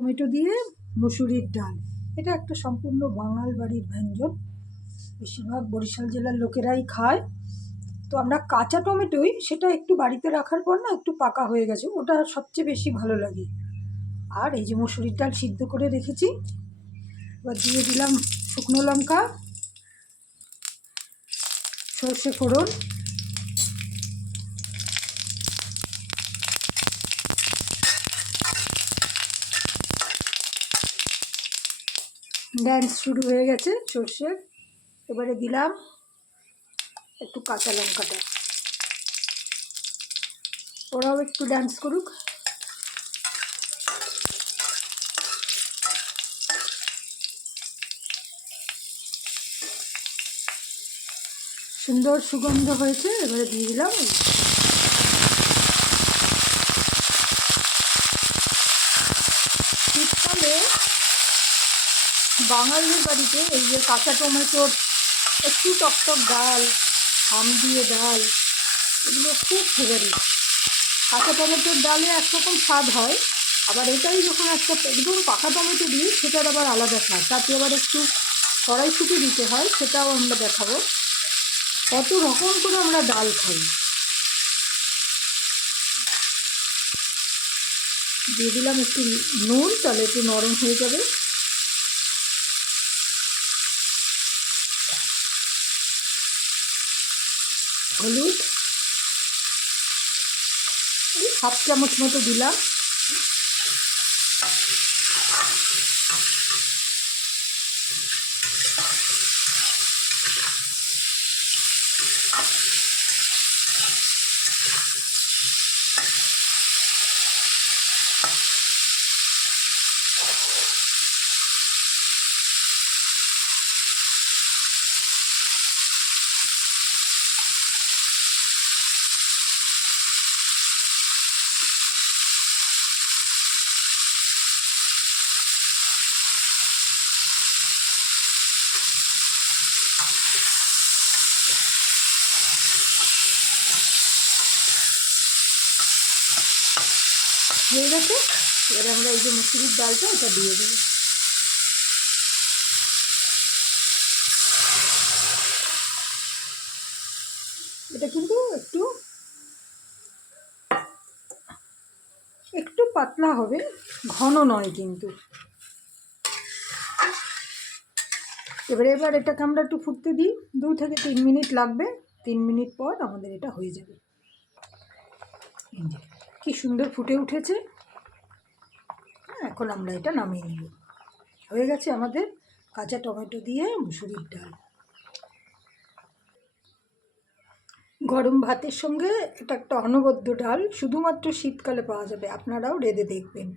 Tomato দিয়ে মুসুরির ডাল, এটা একটা সম্পূর্ণ বাঙাল বাড়ির ব্যঞ্জন। বেশিরভাগ বরিশাল জেলার লোকেরাই খায়। তো আমরা কাঁচা টমেটোই সেটা একটু বাড়িতে রাখার পর না একটু পাকা হয়ে গেছে, ওটা সবচেয়ে বেশি ভালো লাগে। আর এই যে মুসুরির ডাল সিদ্ধ করে রেখেছি, এবার দিয়ে দিলাম শুকনো লঙ্কা, সর্ষে ফোড়ন, ড্যান্স শুরু হয়ে গেছে সর্ষের। এবারে দিলাম একটু কাঁচা লঙ্কাটা, ওরাও একটু ড্যান্স করুক। সুন্দর সুগন্ধ হয়েছে, এবারে দিয়ে দিলাম শীতকালে বাঙালির বাড়িতে এই যে কাঁচা টমেটোর একটু টকটক ডাল, আম দিয়ে ডাল, এগুলো খুব ফেভারিট। কাঁচা টমেটোর ডালে একরকম স্বাদ হয়, আবার এটাই যখন একটা একদম পাকা টমেটো দিই সেটার আবার আলাদা স্বাদ। তাতে আবার একটু কড়াইশুঁটি দিতে হয়, সেটাও আমরা দেখাবো। কত রকম করে আমরা ডাল খাই। দিয়ে দিলাম একটু নুন, তাহলে একটু নরম হয়ে যাবে। হলুদ 1/2 চামচ মতো দিলাম। হয়ে গেছে, এবারে আমরা এই যে মুসুরির ডালটা এটা দিয়ে দেবো। এটা কিন্তু একটু পাতলা হবে, ঘন নয় কিন্তু। এবার এটাকে আমরা একটু ফুটতে দিই, 2 থেকে 3 মিনিট লাগবে। 3 মিনিট পর আমাদের এটা হয়ে যাবে। কি সুন্দর ফুটে উঠেছে। এখন আমরা এটা নামিয়ে নেব। হয়ে গেছে আমাদের কাঁচা টমেটো দিয়ে মুসুরির ডাল। গরম ভাতের সঙ্গে এটা একটা অনবদ্য ডাল, শুধুমাত্র শীতকালে পাওয়া যাবে, আপনারাও রেঁধে দেখবেন।